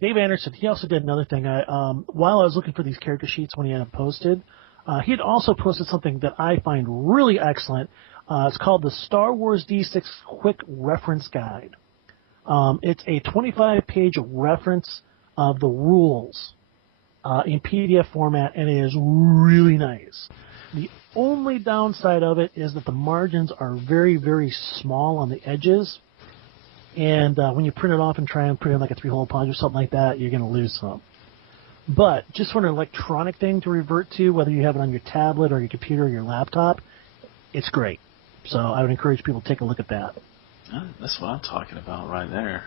Dave Anderson, he also did another thing. While I was looking for these character sheets when he had them posted, he had also posted something that I find really excellent. It's called the Star Wars D6 Quick Reference Guide. It's a 25-page reference of the rules in PDF format, and it is really nice. The only downside of it is that the margins are very, very small on the edges. And when you print it off and try and print in like a 3-hole punch or something like that, you're going to lose some. But just for an electronic thing to revert to, whether you have it on your tablet or your computer or your laptop, it's great. So I would encourage people to take a look at that. That's what I'm talking about right there.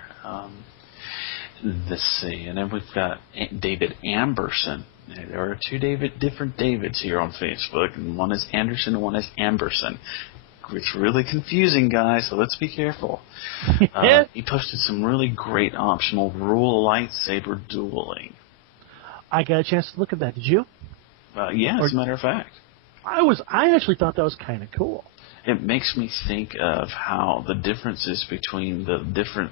Let's see. And then we've got David Amberson. There are two different Davids here on Facebook, and one is Anderson and one is Amberson. It's really confusing, guys, so let's be careful. He posted some really great optional rule lightsaber dueling. I got a chance to look at that. Did you? Yeah, as a matter of fact. I actually thought that was kind of cool. It makes me think of how the differences between the different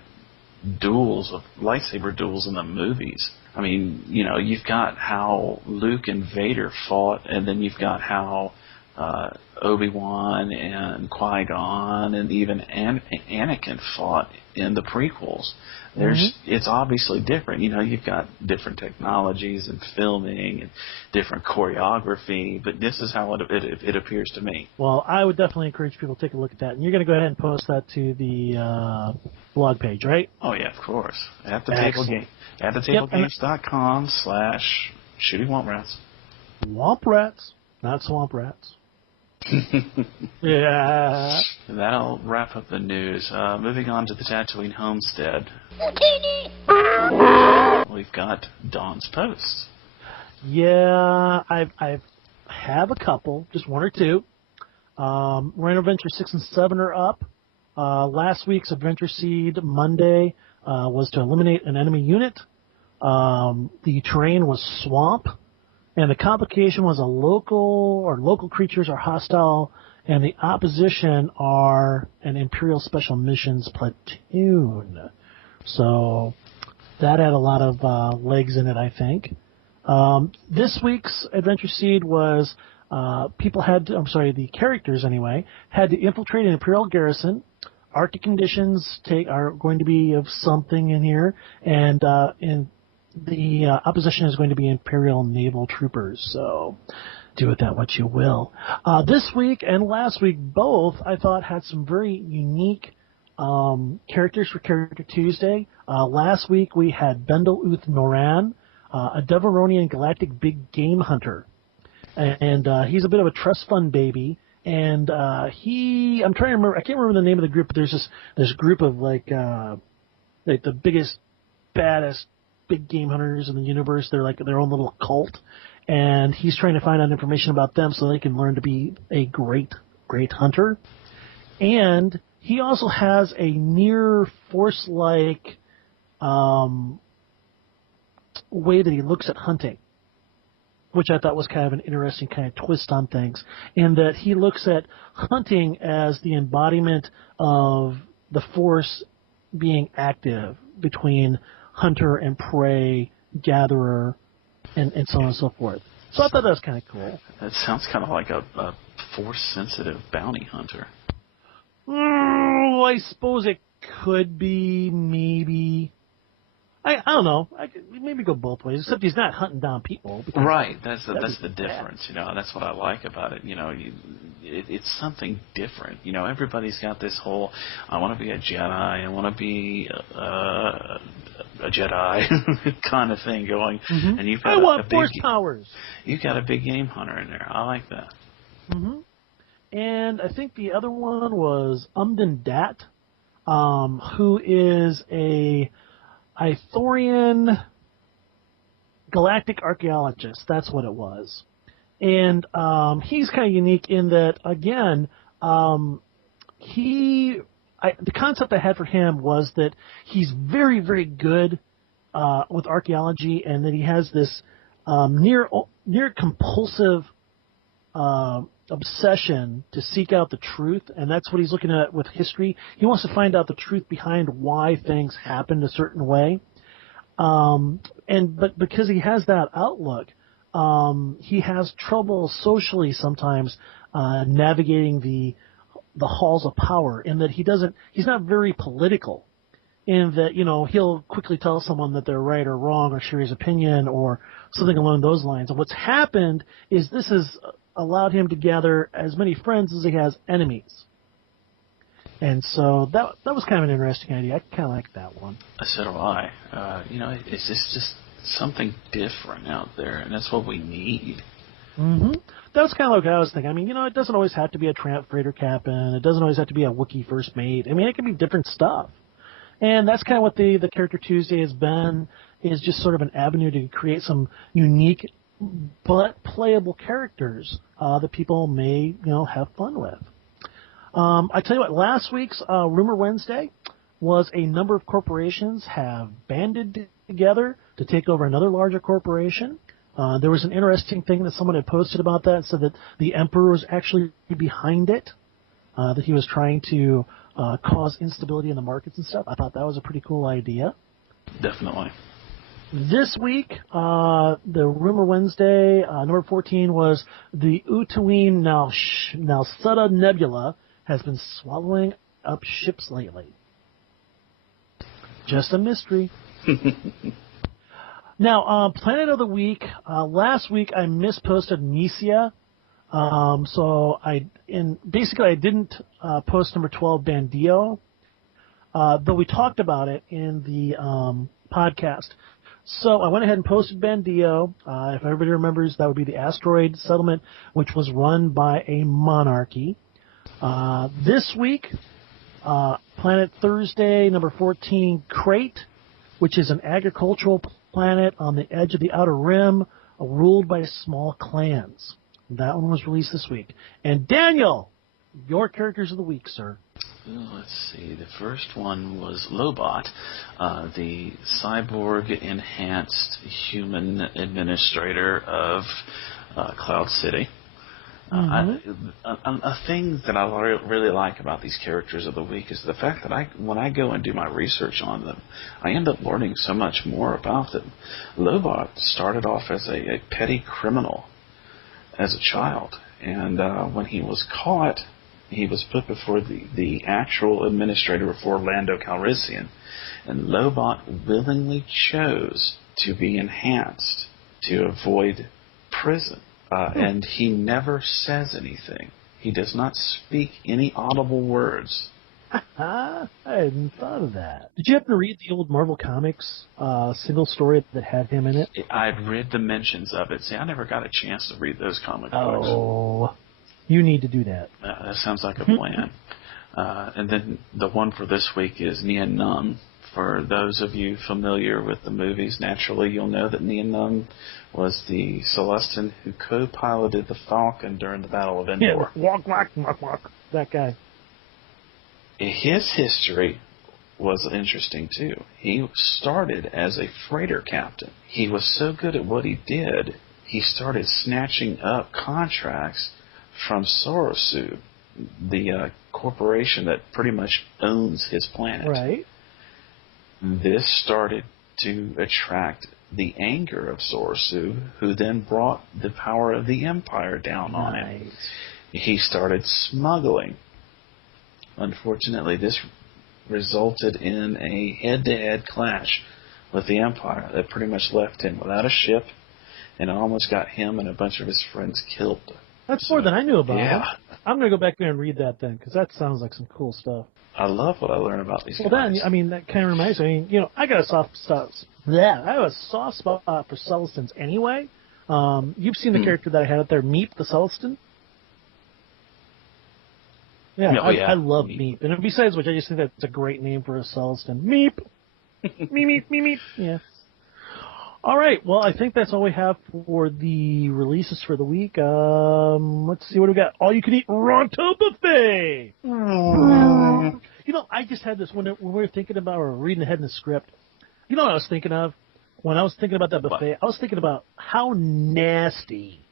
duels of lightsaber duels in the movies. I mean, you know, you've got how Luke and Vader fought, and then you've got how Obi-Wan and Qui-Gon and even Anakin fought in the prequels. It's obviously different. You know, you've got different technologies and filming and different choreography, but this is how it appears to me. Well, I would definitely encourage people to take a look at that. And you're going to go ahead and post that to the blog page, right? Oh, yeah, of course. At the table game. At thetablegames.com/shooting Womp Rats. Womp Rats, not Swamp Rats. Yeah. That'll wrap up the news. Moving on to the Tatooine homestead. We've got Dawn's Post. Yeah, I have a couple, just one or two. Rhino Adventure 6 and 7 are up. Last week's Adventure Seed Monday was to eliminate an enemy unit. The terrain was swamp. And the complication was local creatures are hostile, and the opposition are an Imperial Special Missions platoon. So that had a lot of legs in it, I think. This week's Adventure Seed was the characters anyway, had to infiltrate an Imperial garrison. Arctic conditions are going to be of something in here, and the opposition is going to be Imperial naval troopers, so do with that what you will. This week and last week both, I thought, had some very unique characters for Character Tuesday. Last week we had Bendel Uth Noran, a Devaronian galactic big game hunter. And he's a bit of a trust fund baby. And I'm trying to remember, I can't remember the name of the group, but there's this group of like the biggest, baddest big game hunters in the universe. They're like their own little cult, and he's trying to find out information about them so they can learn to be a great hunter. And he also has a near force-like way that he looks at hunting, which I thought was kind of an interesting kind of twist on things, in that he looks at hunting as the embodiment of the force being active between hunter and prey, gatherer, and so on and so forth. So I thought that was kind of cool. That sounds kind of like a force-sensitive bounty hunter. I suppose it could be, maybe. I don't know. Maybe go both ways, except he's not hunting down people. Right. That's the difference. You know, that's what I like about it. You know, it's something different. You know, everybody's got this whole, I want to be a Jedi, I want to be a Jedi kind of thing going. Mm-hmm. And you've got I want force powers. You've got a big game hunter in there. I like that. Mm-hmm. And I think the other one was Umden Dat, who is a Ithorian galactic archaeologist. That's what it was. And he's kind of unique in that, again, the concept I had for him was that he's very, very good with archaeology, and that he has this near compulsive obsession to seek out the truth, and that's what he's looking at with history. He wants to find out the truth behind why things happened a certain way. But because he has that outlook, he has trouble socially sometimes navigating the halls of power. In that he's not very political. In that he'll quickly tell someone that they're right or wrong, or share his opinion, or something along those lines. And what's happened is this has allowed him to gather as many friends as he has enemies. And so that was kind of an interesting idea. I kind of like that one. So do I. It's just something different out there, and that's what we need. Mm-hmm. That was kind of like what I was thinking. I mean, it doesn't always have to be a tramp freighter captain. It doesn't always have to be a Wookiee first mate. I mean, it can be different stuff. And that's kind of what the Character Tuesday has been, is just sort of an avenue to create some unique but playable characters that people may, have fun with. I tell you what, last week's Rumor Wednesday was a number of corporations have banded together to take over another larger corporation. There was an interesting thing that someone had posted about that, said that the Emperor was actually behind it, that he was trying to cause instability in the markets and stuff. I thought that was a pretty cool idea. Definitely. This week, the Rumor Wednesday, number 14, was the Utaween Nalsutta Nebula has been swallowing up ships lately. Just a mystery. Now, Planet of the Week. Last week I misposted Nesia. So I didn't post number 12 Bandio, though we talked about it in the podcast. So I went ahead and posted Bandio. If everybody remembers, that would be the asteroid settlement, which was run by a monarchy. This week, Planet Thursday, number 14, Crate, which is an agricultural planet on the edge of the Outer Rim, ruled by small clans. That one was released this week. And Daniel, your characters of the week, sir. Well, let's see. The first one was Lobot, the cyborg-enhanced human administrator of Cloud City. A thing that I really like about these characters of the week is the fact that when I go and do my research on them, I end up learning so much more about them. Lobot started off as a petty criminal as a child, and when he was caught, he was put before the actual administrator of Orlando Calrissian, and Lobot willingly chose to be enhanced to avoid prison. And he never says anything. He does not speak any audible words. I hadn't thought of that. Did you happen to read the old Marvel Comics single story that had him in it? I'd read the mentions of it. See, I never got a chance to read those comic books. Oh, you need to do that. That sounds like a plan. And then the one for this week is Nien Nunb. For those of you familiar with the movies, naturally you'll know that Nien Nunb was the Celestin who co-piloted the Falcon during the Battle of Endor. Yeah, walk. That guy. His history was interesting, too. He started as a freighter captain. He was so good at what he did, he started snatching up contracts from Sorosu, the corporation that pretty much owns his planet. Right. This started to attract the anger of Sorosu, who then brought the power of the Empire down on him. He started smuggling. Unfortunately, this resulted in a head-to-head clash with the Empire that pretty much left him without a ship, and almost got him and a bunch of his friends killed. That's more than I knew about. Yeah. I'm going to go back there and read that then, because that sounds like some cool stuff. I love what I learn about these guys. Well, then, I mean, that kind of reminds me, I got a soft spot. Yeah, I have a soft spot for Celestins anyway. You've seen the character that I had out there, Meep the Celestin? Yeah, I love Meep. And besides which, I just think that's a great name for a Celestin. Meep! Meep. Yeah. All right, well, I think that's all we have for the releases for the week. Let's see what we got. All you can eat Ronto buffet. I just had this when we were thinking about or reading ahead in the script. You know what I was thinking of when I was thinking about that buffet? I was thinking about how nasty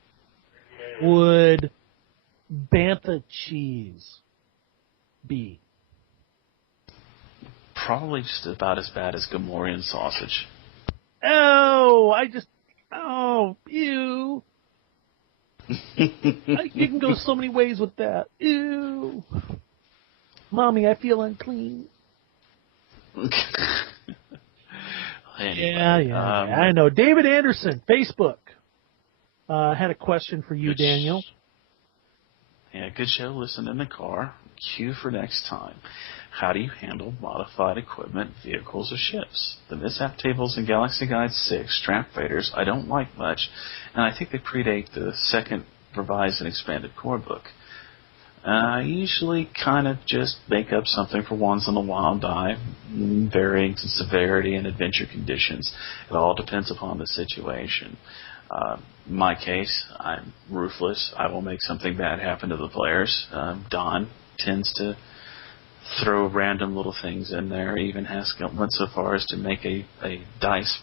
would bantha cheese be. Probably just about as bad as Gamorrean sausage. Oh, ew. You can go so many ways with that. Ew. Mommy, I feel unclean. Anyway, Yeah. I know. David Anderson, Facebook, had a question for you, Daniel. Yeah, good show. Listen in the car. Cue for next time. How do you handle modified equipment, vehicles, or ships? The mishap tables in Galaxy Guide 6, Strap Raiders, I don't like much, and I think they predate the second revised and expanded core book. I usually kind of just make up something for Once in a Wild Die, varying in severity and adventure conditions. It all depends upon the situation. In my case, I'm ruthless. I will make something bad happen to the players. Don tends to throw random little things in there. He even went so far as to make a dice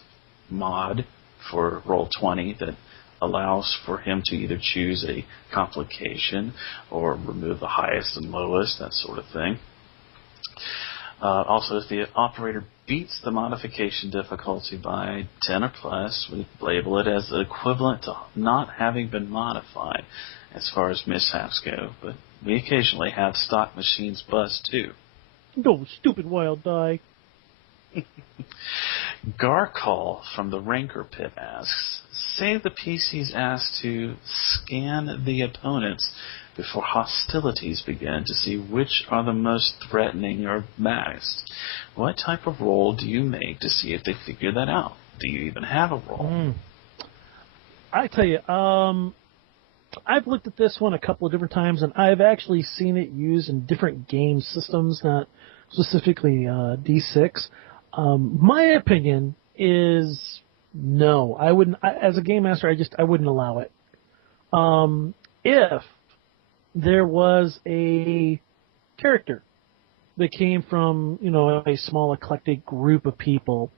mod for Roll20 that allows for him to either choose a complication or remove the highest and lowest, that sort of thing. Also, if the operator beats the modification difficulty by 10 or plus, we label it as equivalent to not having been modified as far as mishaps go. But we occasionally have stock machines bust too. No, stupid wild die. Garcall from the Rancor Pit asks, say the PC's asked to scan the opponents before hostilities begin to see which are the most threatening or baddest. What type of roll do you make to see if they figure that out? Do you even have a roll? I tell you, I've looked at this one a couple of different times, and I've actually seen it used in different game systems, not specifically D6. My opinion is no. I wouldn't. As a game master, I wouldn't allow it. If there was a character that came from, a small eclectic group of people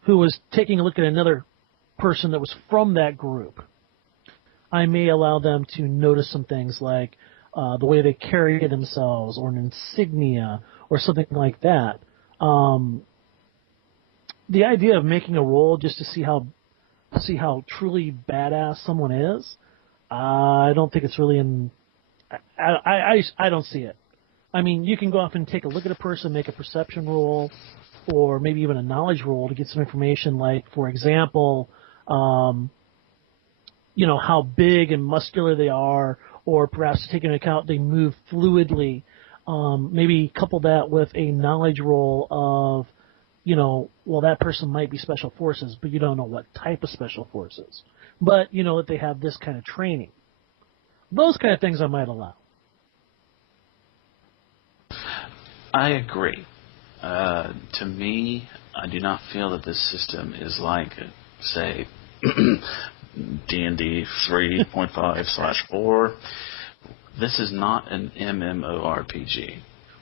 who was taking a look at another person that was from that group, I may allow them to notice some things like the way they carry themselves, or an insignia, or something like that. The idea of making a roll just to see how truly badass someone is, I don't think it's really in. I don't see it. I mean, you can go off and take a look at a person, make a perception roll, or maybe even a knowledge roll to get some information, like, for example, how big and muscular they are, or perhaps take into account they move fluidly. Maybe couple that with a knowledge roll of, that person might be special forces, but you don't know what type of special forces. But that they have this kind of training. Those kind of things I might allow. I agree. To me, I do not feel that this system is like, say, D&D 3.5/4. This is not an MMORPG.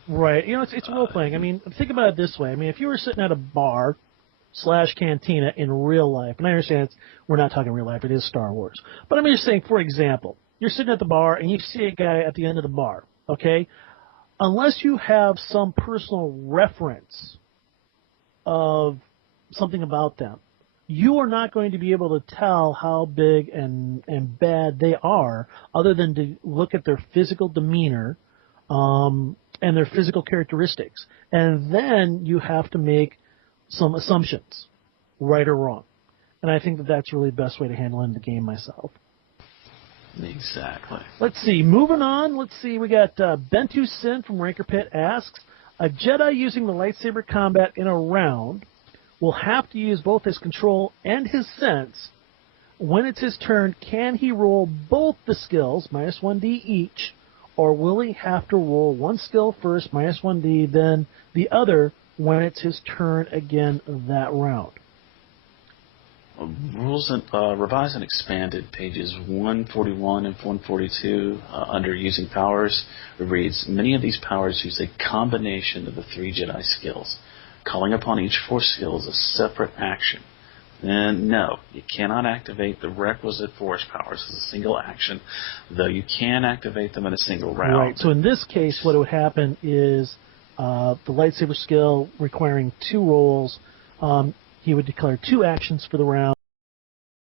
Right. It's role-playing. I mean, think about it this way. I mean, if you were sitting at a bar/cantina in real life, and I understand we're not talking real life, it is Star Wars. But I'm just saying, for example, you're sitting at the bar and you see a guy at the end of the bar, okay? Unless you have some personal reference of something about them, you are not going to be able to tell how big and bad they are, other than to look at their physical demeanor and their physical characteristics. And then you have to make some assumptions, right or wrong. And I think that that's really the best way to handle it in the game myself. Exactly. Let's see. Moving on. Let's see. We got Bentu Sin from Rancor Pit asks, a Jedi using the lightsaber combat in a round will have to use both his control and his sense. When it's his turn, can he roll both the skills, -1d each, or will he have to roll one skill first, -1d, then the other when it's his turn again that round? Rules and revised and expanded, pages 141 and 142, under using powers, it reads, many of these powers use a combination of the 3 Jedi skills. Calling upon each Force skill is a separate action. And no, you cannot activate the requisite Force powers as a single action, though you can activate them in a single round. Right, so in this case, what would happen is the lightsaber skill requiring 2 rolls, he would declare 2 actions for the round.